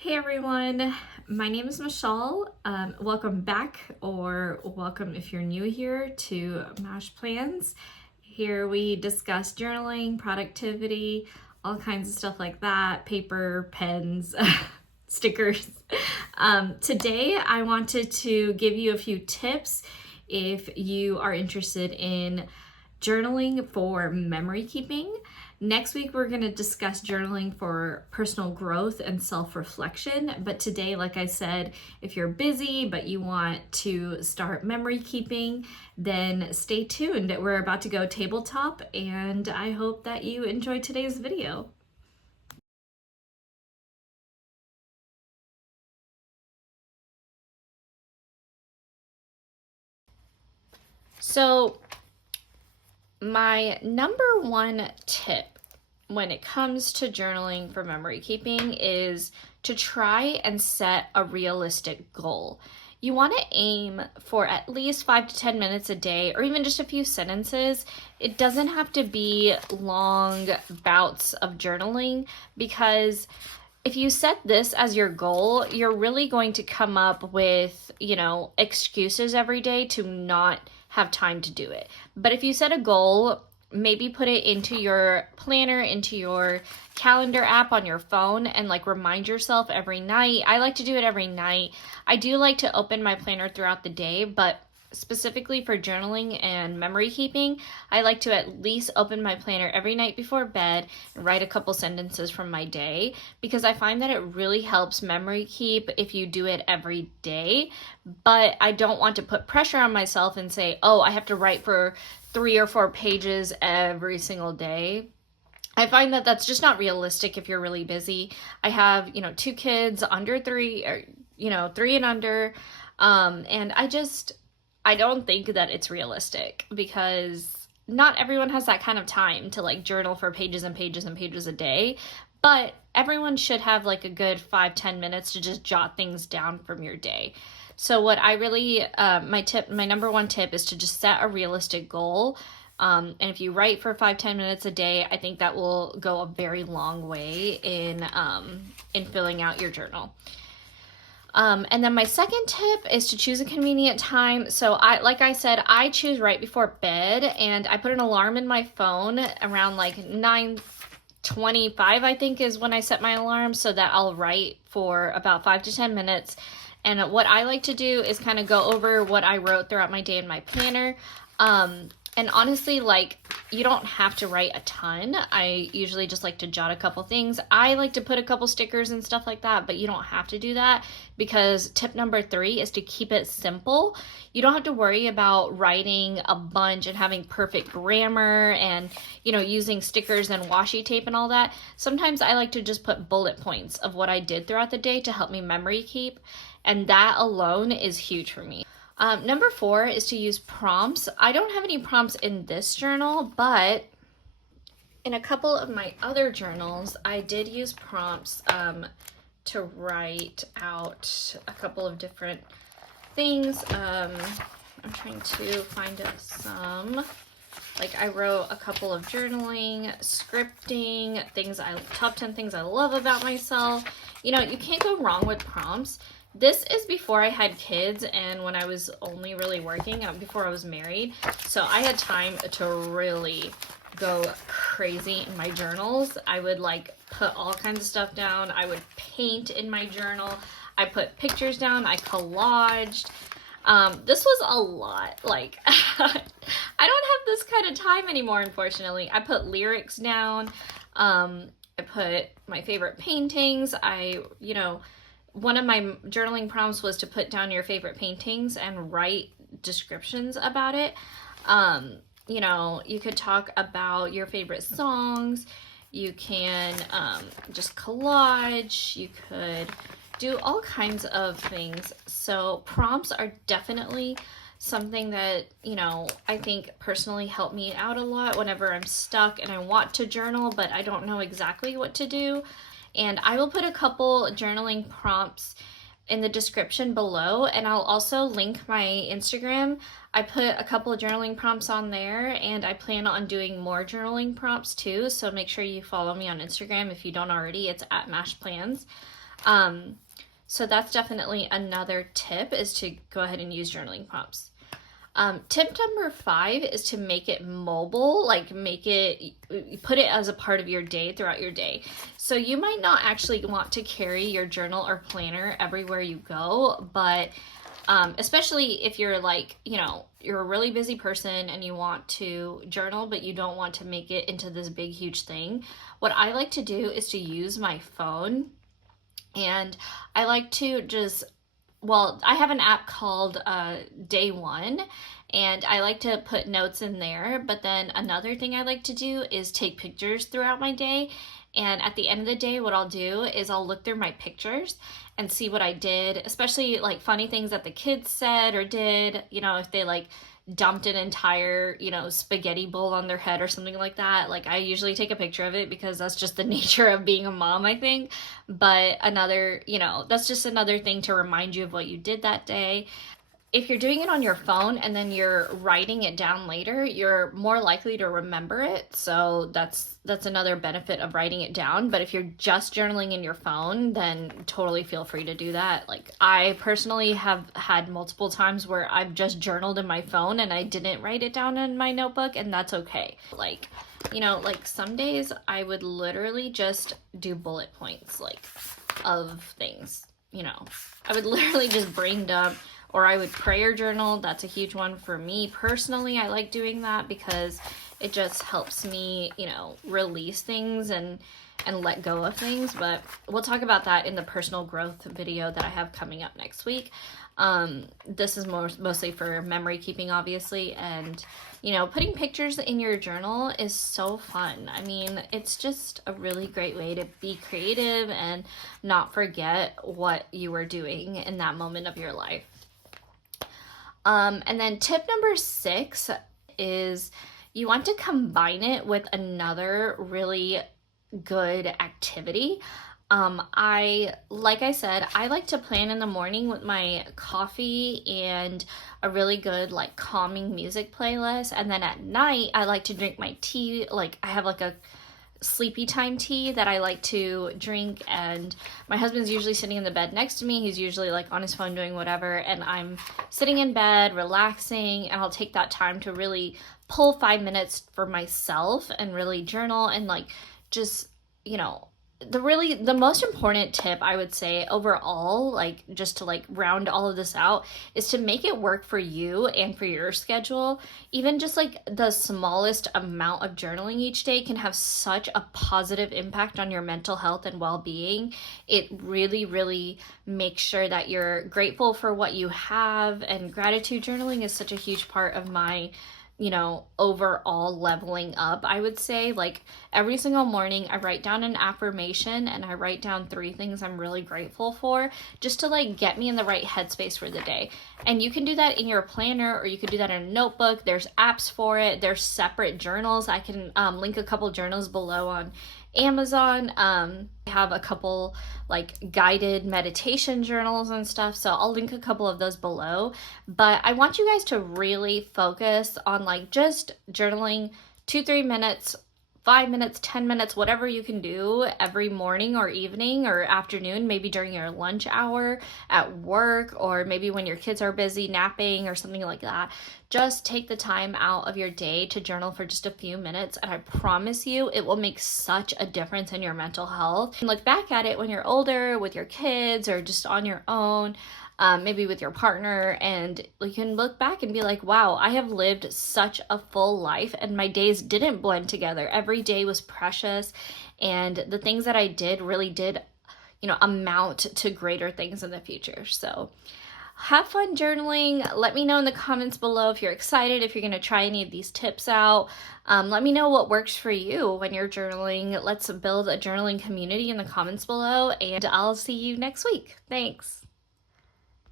Hey everyone, my name is Michelle. Welcome back, or welcome if you're new here to MASH Plans. Here we discuss journaling, productivity, all kinds of stuff like that, paper, pens, stickers. Today I wanted to give you a few tips if you are interested in journaling for memory keeping. Next week, we're going to discuss journaling for personal growth and self-reflection. But today, like I said, if you're busy but you want to start memory keeping, then stay tuned. We're about to go tabletop, and I hope that you enjoy today's video. So, my number one tip when it comes to journaling for memory keeping is to try and set a realistic goal. You want to aim for at least 5 to 10 minutes a day, or even just a few sentences. It doesn't have to be long bouts of journaling, because if you set this as your goal, you're really going to come up with, excuses every day to not have time to do it. But if you set a goal, maybe put it into your planner, into your calendar app on your phone, and remind yourself every night. I like to do it every night. I do like to open my planner throughout the day, but specifically for journaling and memory keeping, I like to at least open my planner every night before bed and write a couple sentences from my day, because I find that it really helps memory keep if you do it every day. But I don't want to put pressure on myself and say, oh, I have to write for 3 or 4 pages every single day. I find that that's just not realistic if you're really busy. I have, 2 kids under 3, or 3 and under, and I don't think that it's realistic, because not everyone has that kind of time to journal for pages and pages and pages a day. But everyone should have a good 5-10 minutes to just jot things down from your day. So what I really, my number one tip is to just set a realistic goal. And if you write for 5-10 minutes a day, I think that will go a very long way in filling out your journal. And then my second tip is to choose a convenient time. So like I said, I choose right before bed, and I put an alarm in my phone around 9:25, I think, is when I set my alarm, so that I'll write for about 5 to 10 minutes. And what I like to do is kind of go over what I wrote throughout my day in my planner. And honestly, you don't have to write a ton. I usually just like to jot a couple things. I like to put a couple stickers and stuff like that, but you don't have to do that, because tip number 3 is to keep it simple. You don't have to worry about writing a bunch and having perfect grammar and, using stickers and washi tape and all that. Sometimes I like to just put bullet points of what I did throughout the day to help me memory keep, and that alone is huge for me. Number 4 is to use prompts. I don't have any prompts in this journal, but in a couple of my other journals, I did use prompts to write out a couple of different things. I'm trying to find some. I wrote a couple of journaling, scripting, top 10 things I love about myself. You can't go wrong with prompts. This is before I had kids and when I was only really working, before I was married. So I had time to really go crazy in my journals. I would put all kinds of stuff down. I would paint in my journal. I put pictures down. I collaged. This was a lot. I don't have this kind of time anymore, unfortunately. I put lyrics down. I put my favorite paintings. One of my journaling prompts was to put down your favorite paintings and write descriptions about it. You could talk about your favorite songs. You can just collage. You could do all kinds of things. So prompts are definitely something that, I think personally help me out a lot whenever I'm stuck and I want to journal, but I don't know exactly what to do. And I will put a couple journaling prompts in the description below, and I'll also link my Instagram. I put a couple of journaling prompts on there, and I plan on doing more journaling prompts too, so make sure you follow me on Instagram if you don't already. It's @MashPlans. So that's definitely another tip, is to go ahead and use journaling prompts. Tip number 5 is to make it mobile, like put it as a part of your day throughout your day. So you might not actually want to carry your journal or planner everywhere you go, but especially if you're like, you're a really busy person and you want to journal, but you don't want to make it into this big, huge thing. What I like to do is to use my phone, and I like to I have an app called Day One, and I like to put notes in there. But then another thing I like to do is take pictures throughout my day. And at the end of the day, what I'll do is I'll look through my pictures and see what I did, especially like funny things that the kids said or did, if they like dumped an entire, spaghetti bowl on their head or something like that. Like, I usually take a picture of it because that's just the nature of being a mom, I think. But that's just another thing to remind you of what you did that day. If you're doing it on your phone and then you're writing it down later, you're more likely to remember it. So that's another benefit of writing it down. But if you're just journaling in your phone, then totally feel free to do that. Like, I personally have had multiple times where I've just journaled in my phone and I didn't write it down in my notebook, and that's okay. Like, some days I would literally just do bullet points, like, of things. I would literally just brain dump. Or I would prayer journal. That's a huge one for me personally. I like doing that because it just helps me, release things and let go of things. But we'll talk about that in the personal growth video that I have coming up next week. This is mostly for memory keeping, obviously. And, putting pictures in your journal is so fun. I mean, it's just a really great way to be creative and not forget what you were doing in that moment of your life. And then tip number 6 is you want to combine it with another really good activity. Like I said, I like to plan in the morning with my coffee and a really good, like, calming music playlist. And then at night, I like to drink my tea. Like, I have like a sleepy time tea that I like to drink, and my husband's usually sitting in the bed next to me. He's usually like on his phone doing whatever, and I'm sitting in bed relaxing, and I'll take that time to really pull 5 minutes for myself and really journal and like just the most important tip I would say overall, like, just to like round all of this out, is to make it work for you and for your schedule. Even just like the smallest amount of journaling each day can have such a positive impact on your mental health and well-being. It really, really makes sure that you're grateful for what you have, and gratitude journaling is such a huge part of my overall leveling up. I would say, like, every single morning I write down an affirmation and I write down 3 things I'm really grateful for, just to like get me in the right headspace for the day. And you can do that in your planner, or you could do that in a notebook. There's apps for it. There's separate journals. I can link a couple journals below on Amazon. I have a couple like guided meditation journals and stuff, so I'll link a couple of those below. But I want you guys to really focus on like just journaling 2-3 minutes, 5 minutes, 10 minutes, whatever you can do every morning or evening or afternoon, maybe during your lunch hour at work, or maybe when your kids are busy napping or something like that. Just take the time out of your day to journal for just a few minutes, and I promise you it will make such a difference in your mental health. And look back at it when you're older with your kids or just on your own. Maybe with your partner, and you can look back and be like, wow, I have lived such a full life and my days didn't blend together. Every day was precious, and the things that I did really did, amount to greater things in the future. So have fun journaling. Let me know in the comments below if you're excited, if you're going to try any of these tips out. Let me know what works for you when you're journaling. Let's build a journaling community in the comments below, and I'll see you next week. Thanks.